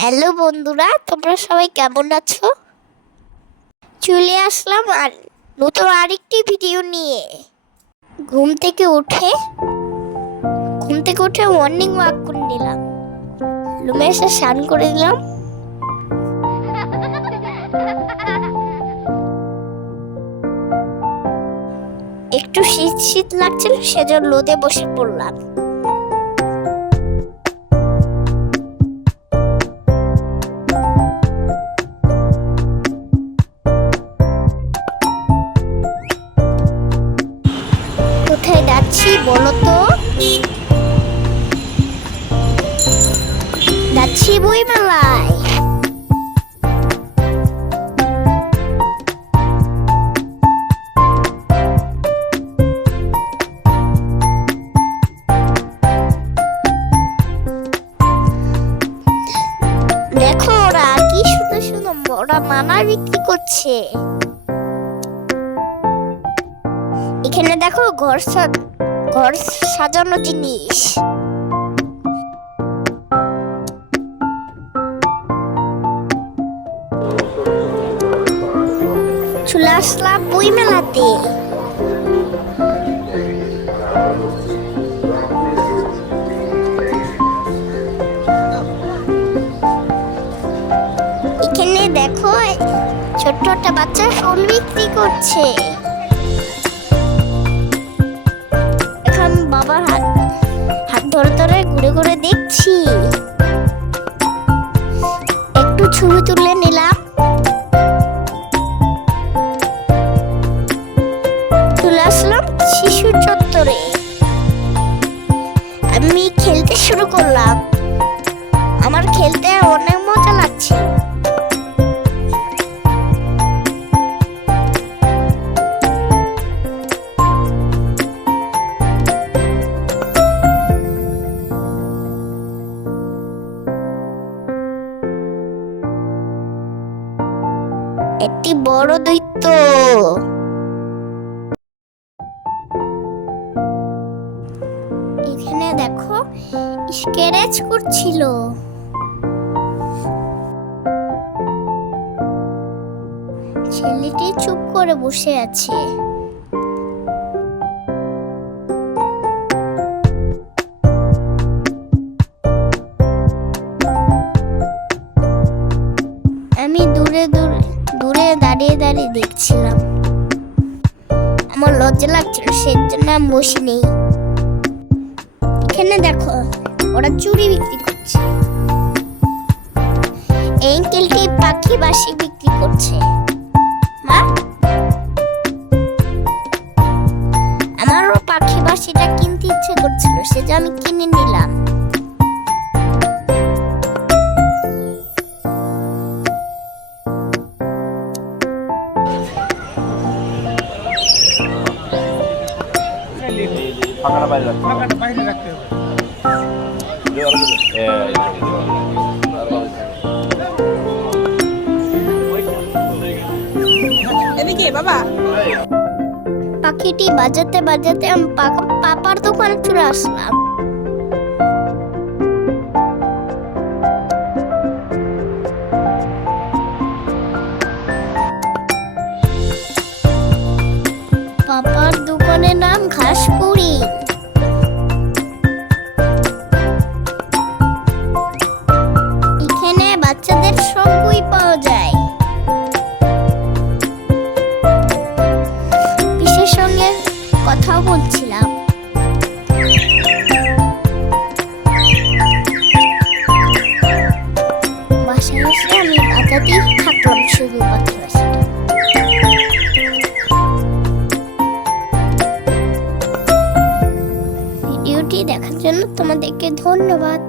Hello বন্ধুরা, তোমরা সবাই কেমন আছো? চলে আসলাম আর নতুন আরেকটি ভিডিও নিয়ে। ঘুম থেকে উঠে মর্নিং ওয়াক করে নিলাম। রুমে এসে স্নান করে দিলাম। একটু শীত শীত লাগছিল, সেজন্য রোদে বসে পড়লাম। কোথায় যাচ্ছি বলো তো? যাচ্ছি বইমেলায়। দেখো ওরা কি সুন্দর সুন্দর ওরা নানা বিক্রি করছে। এখানে দেখো ঘর সাজানো জিনিস। চলে আসলাম বই মেলাতে। এখানে দেখো ছোট্ট একটা বাচ্চা ফোন বিক্রি করছে। এখন বাবার হাত ধরে ধরে ঘুরে ঘুরে দেখছি। একটু ছবি তুলে নিলাম। চলে আসলাম শিশু চত্বরে। আমি খেলতে শুরু করলাম। আমার খেলতে অনেক মজা লাগছে। একটি বড় দৈত্য। এখানে দেখো স্ক্র্যাচ করছিল। ছেলেটি চুপ করে বসে আছে। আমি দূরে দাঁড়িয়ে দেখছিলাম। আমার লজ্জা লাগছিল, সেজন্য আমি বসে নেই। এখানে দেখো ওরা চুড়ি বিক্রি করছে। এই আঙ্কেলটি পাখি বাসি বিক্রি করছে। মা, আমারও পাখি বাসিটা কিনতে ইচ্ছে করছিল, সেজন্য আমি কিনে নিলাম। ফাঁকাটা বাইরে রাখতে হবে। এদিকে বাবা। পাখিটি বাজাতে বাজাতে আমি পাপার দোকানে চলে আসলাম। পাপার দোকানের নাম ঘাসপুরি। এখানে বাচ্চাদের সব বই পাওয়া যায়। পিসের সঙ্গে কথাও বলছিলাম। বাসায় এসে আমি বাজাতেই থাকলাম শুধু পাখি বাসাটা। ভিডিওটি দেখার জন্য তোমাদেরকে ধন্যবাদ।